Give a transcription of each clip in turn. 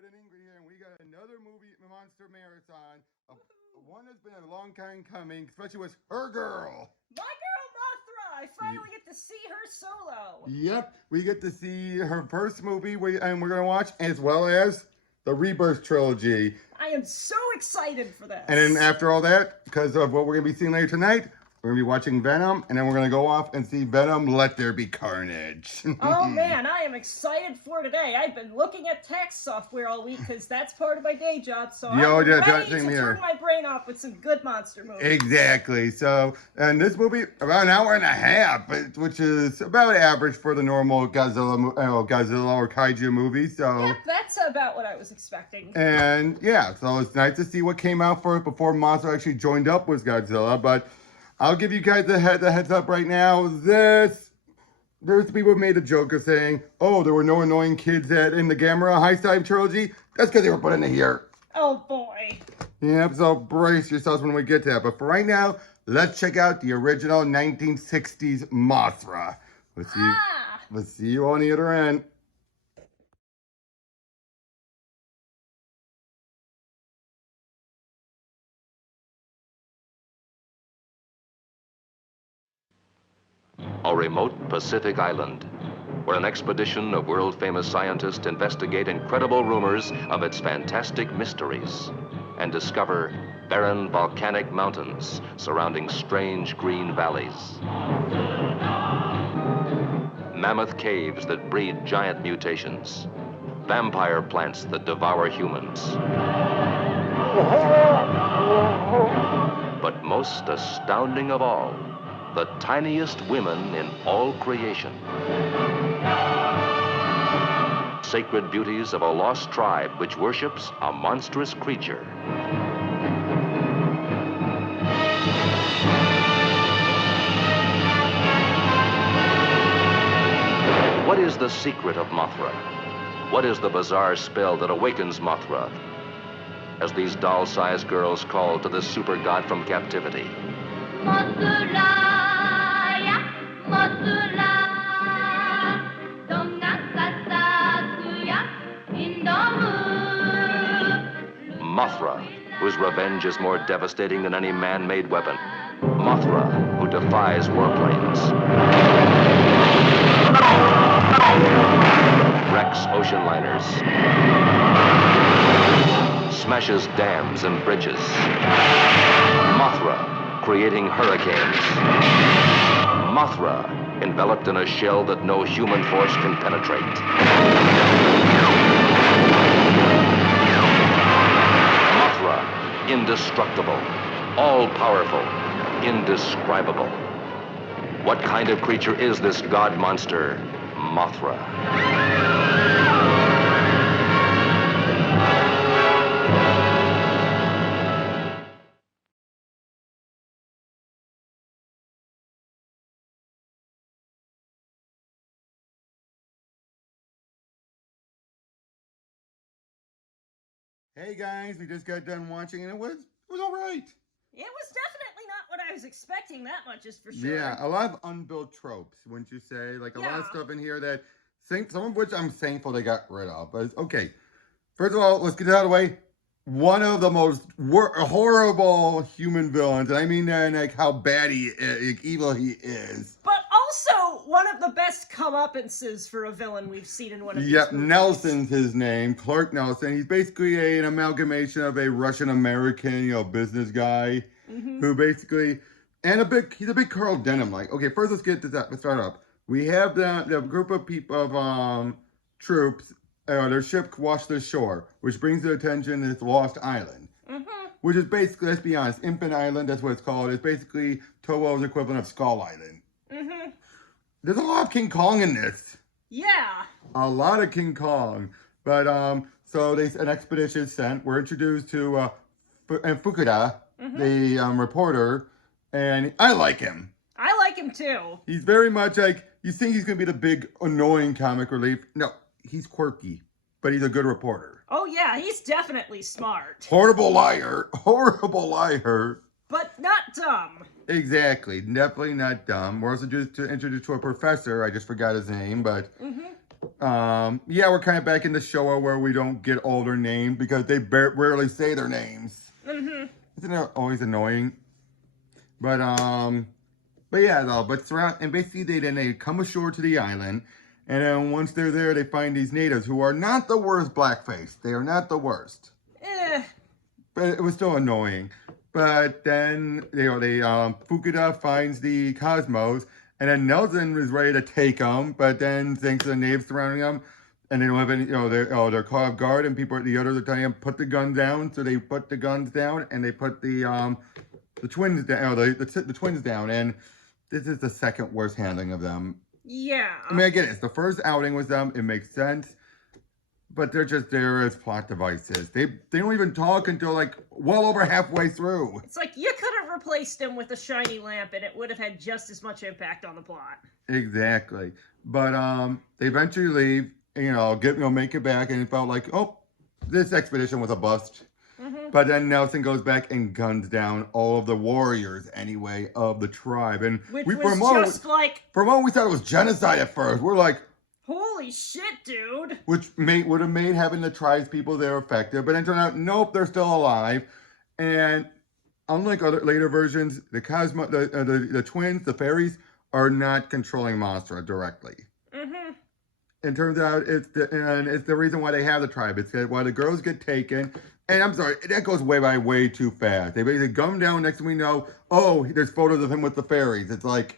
Fred and Ingrid here, and we got another movie monster marathon. One that's been a long time coming, especially with her girl. My girl Mothra! I finally get to see her solo. Yep, we get to see her first movie, and we're going to watch, as well as the Rebirth trilogy. I am so excited for this. And then after all that, because of what we're going to be seeing later tonight, we're going to be watching Venom, and then we're going to go off and see Venom Let There Be Carnage. Oh man, I am excited for today. I've been looking at tax software all week because that's part of my day job, so I'm ready to turn my brain off with some good monster movies. Exactly. So, and this movie, about an hour and a half, which is about average for the normal Godzilla or Kaiju movie. So yeah, that's about what I was expecting. And yeah, so it's nice to see what came out for it before Mothra actually joined up with Godzilla, but I'll give you guys the heads up right now. There's people who made a joke of saying, oh, there were no annoying kids in the Gamera High Side trilogy. That's because they were put in here. Oh, boy. Yep, so brace yourselves when we get to that. But for right now, let's check out the original 1960s Mothra. We'll see you on the other end. A remote Pacific island, where an expedition of world-famous scientists investigate incredible rumors of its fantastic mysteries and discover barren volcanic mountains surrounding strange green valleys. Mammoth caves that breed giant mutations. Vampire plants that devour humans. But most astounding of all, the tiniest women in all creation. Sacred beauties of a lost tribe which worships a monstrous creature. What is the secret of Mothra? What is the bizarre spell that awakens Mothra as these doll-sized girls call to the super god from captivity? Mothra, whose revenge is more devastating than any man-made weapon. Mothra, who defies warplanes. Wrecks ocean liners. Smashes dams and bridges. Mothra, creating hurricanes. Mothra, enveloped in a shell that no human force can penetrate. Mothra, indestructible, all-powerful, indescribable. What kind of creature is this god monster, Mothra? Hey guys, we just got done watching, and it was all right. It was definitely not what I was expecting, that much is for sure. Yeah, a lot of unbuilt tropes, wouldn't you say? Like a lot of stuff in here that, some of which I'm thankful they got rid of. But okay, first of all, let's get it out of the way. One of the most horrible human villains, and I mean that in like how bad he is, evil he is. But also one of the best comeuppances for a villain we've seen in one of these movies. Nelson's his name, Clark Nelson. He's basically an amalgamation of a Russian-American, business guy who basically, he's a big Carl Denham. Like, okay, first let's get to that. Let's start up. We have the group of people of troops. Their ship washed ashore, which brings to attention this lost island. Which is basically, let's be honest, Infant Island, that's what it's called. It's basically Toho's equivalent of Skull Island. There's a lot of King Kong in this. Yeah. A lot of King Kong. But, so an expedition is sent. We're introduced to Fukuda, the reporter, and I like him. I like him too. He's very much like, you think he's going to be the big, annoying comic relief. No, he's quirky, but he's a good reporter. Oh yeah, he's definitely smart. Horrible liar. But not dumb. Exactly. Definitely not dumb. We're also just introduced to a professor. I just forgot his name, but Yeah, we're kind of back in the Showa where we don't get all their names because they rarely say their names. Mm-hmm. Isn't it always annoying? But yeah, though. But and basically they come ashore to the island, and then once they're there, they find these natives who are not the worst blackface. They are not the worst. But it was still annoying. But then Fukuda finds the Cosmos, and then Nelson is ready to take them, but then thanks to the natives surrounding them, and they don't have any, they're caught off guard, and the others are telling them put the gun down, so they put the guns down, and they put the twins down, the twins down, and this is the second worst handling of them. Yeah. I mean, I get it. It's the first outing with them. It makes sense. But they're just there as plot devices. They don't even talk until, like, well over halfway through. It's like, you could have replaced him with a shiny lamp and it would have had just as much impact on the plot. Exactly. But they eventually leave, make it back, and it felt like, oh, this expedition was a bust. Mm-hmm. But then Nelson goes back and guns down all of the warriors, anyway, of the tribe. And for a moment, we thought it was genocide at first. We're like, holy shit, dude. Which would have made having the tribes people there effective. But it turned out, nope, they're still alive. And unlike other later versions, the twins, the faries, are not controlling Mothra directly. Mm-hmm. It turns out it's the reason why they have the tribe. It's why the girls get taken. And I'm sorry, that goes way too fast. They basically gun down. Next thing we know, oh, there's photos of him with the fairies. It's like,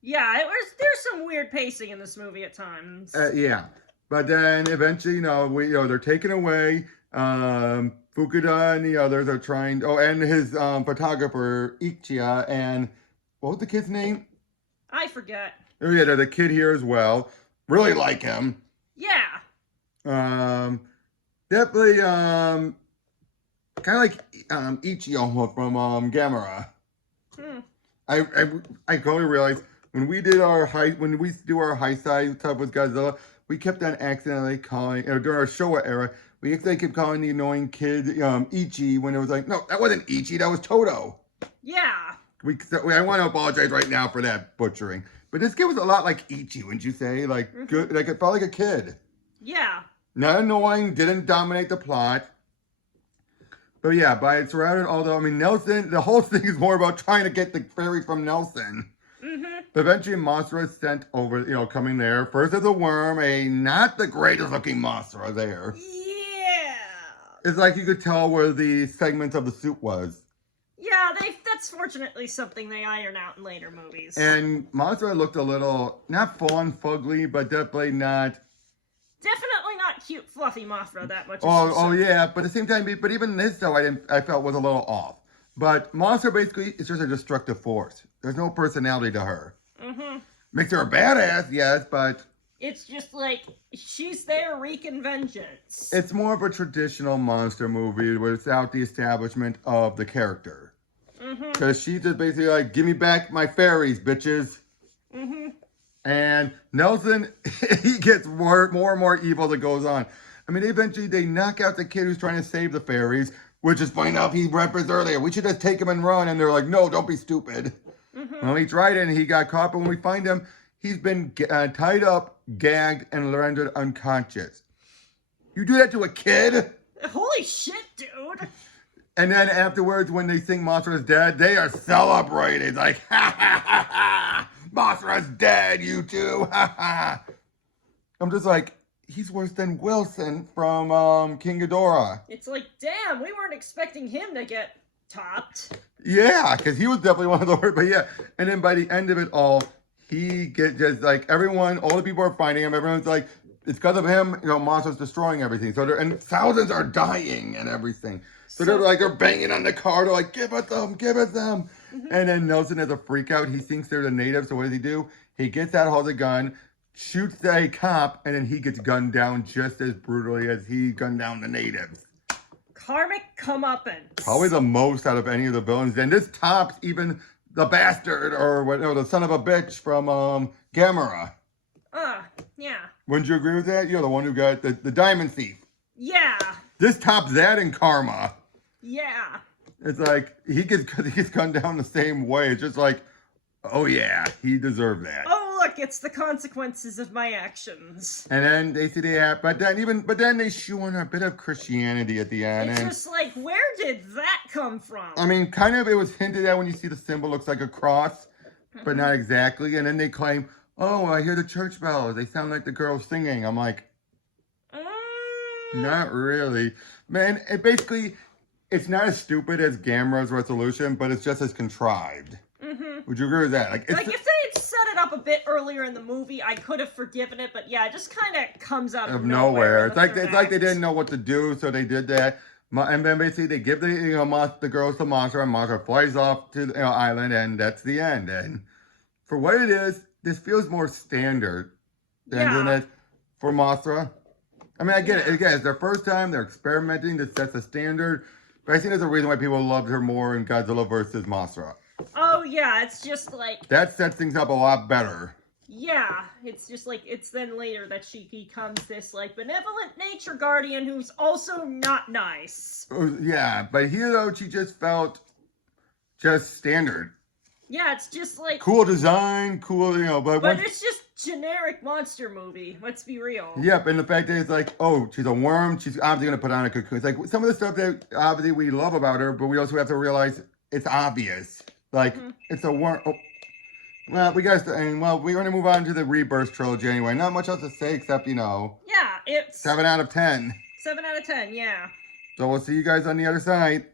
yeah, there's some weird pacing in this movie at times. Yeah, but then eventually, they're taken away. Fukuda and the others are trying. Oh, and his photographer Ichiya, and what was the kid's name? I forget. Oh yeah, there's a kid here as well. Really like him. Yeah. Definitely. Kind of like Ichi almost from Gamera. I totally realized. When we do our high side stuff with Godzilla, we kept on accidentally calling, during our Showa era, we accidentally kept calling the annoying kid Ichi when it was like, no, that wasn't Ichi, that was Toho. Yeah. I want to apologize right now for that butchering. But this kid was a lot like Ichi, wouldn't you say? Like, good, like it felt like a kid. Yeah. Not annoying, didn't dominate the plot. But yeah, by it's surrounded, although, I mean, Nelson, the whole thing is more about trying to get the fairy from Nelson. Mm-hmm. But eventually, Mothra is sent over, coming there. First as a worm, not the greatest looking Mothra there. Yeah. It's like you could tell where the segments of the suit was. Yeah, that's fortunately something they iron out in later movies. And Mothra looked a little, not full on fugly, but definitely not. Definitely not cute, fluffy Mothra that much. Oh yeah, but at the same time, but even this though, I felt was a little off. But Mothra basically is just a destructive force. There's no personality to her. Mm-hmm. Makes her a badass, yes, but it's just like she's there wreaking vengeance. It's more of a traditional monster movie without the establishment of the character. Because she's just basically like, give me back my fairies, bitches. Mm-hmm. And Nelson, he gets more and more evil that goes on. I mean, eventually they knock out the kid who's trying to save the fairies, which is funny enough, he referenced earlier. We should just take him and run. And they're like, no, don't be stupid. Mm-hmm. Well, he tried it and he got caught. But when we find him, he's been tied up, gagged, and rendered unconscious. You do that to a kid? Holy shit, dude. And then afterwards, when they think Mothra's dead, they are celebrated. Like, ha ha ha ha! Mothra's dead, you two! Ha ha! I'm just like, he's worse than Wilson from King Ghidorah. It's like, damn, we weren't expecting him to get topped. Yeah, because he was definitely one of the worst. But yeah, and then by the end of it all, he gets just like everyone, all the people are finding him. Everyone's like, it's because of him, Mothra's destroying everything. So and thousands are dying and everything. So they're banging on the car. They're like, give it them, give it them. Mm-hmm. And then Nelson has a freak out. He thinks they're the natives. So what does he do? He gets out, holds a gun, shoots a cop, and then he gets gunned down just as brutally as he gunned down the natives. Karmic comeuppance. Probably the most out of any of the villains. And this tops even the bastard or the son of a bitch from Gamera. Yeah. Wouldn't you agree with that? You're the one who got the diamond thief. Yeah. This tops that in karma. Yeah. It's like he gets gunned down the same way. It's just like, oh yeah, he deserved that. Oh look, it's the consequences of my actions. And then they see but then they shoe in a bit of Christianity at the end. It's just like, where did that come from? I mean, kind of it was hinted at when you see the symbol looks like a cross, but not exactly. And then they claim, oh, I hear the church bells. They sound like the girls singing. I'm like, not really. Man, it's not as stupid as Gamera's resolution, but it's just as contrived. Would you agree with that? Like if they had set it up a bit earlier in the movie, I could have forgiven it, but yeah, it just kind of comes out of nowhere. It's like they didn't know what to do, so they did that. And then basically they give the girls to Mothra, and Mothra flies off to the island, and that's the end. And for what it is, this feels more standard than it for Mothra. I mean, I get it. Again, it's their first time. They're experimenting. This sets a standard. But I think there's a reason why people loved her more in Godzilla versus Mothra. Oh, yeah. It's just like... that sets things up a lot better. Yeah. It's just like, it's then later that she becomes this, like, benevolent nature guardian who's also not nice. Yeah, but here, though, she just felt just standard. Yeah, it's just like... cool design, cool, but it's just generic monster movie. Let's be real. Yep, and the fact that it's like, oh, she's a worm. She's obviously going to put on a cocoon. It's like some of the stuff that obviously we love about her, but we also have to realize it's obvious. Like, it's a worm. Oh. Well, we're going to move on to the Rebirth trilogy anyway. Not much else to say except, Yeah, it's... 7 out of 10. 7 out of 10, yeah. So we'll see you guys on the other side.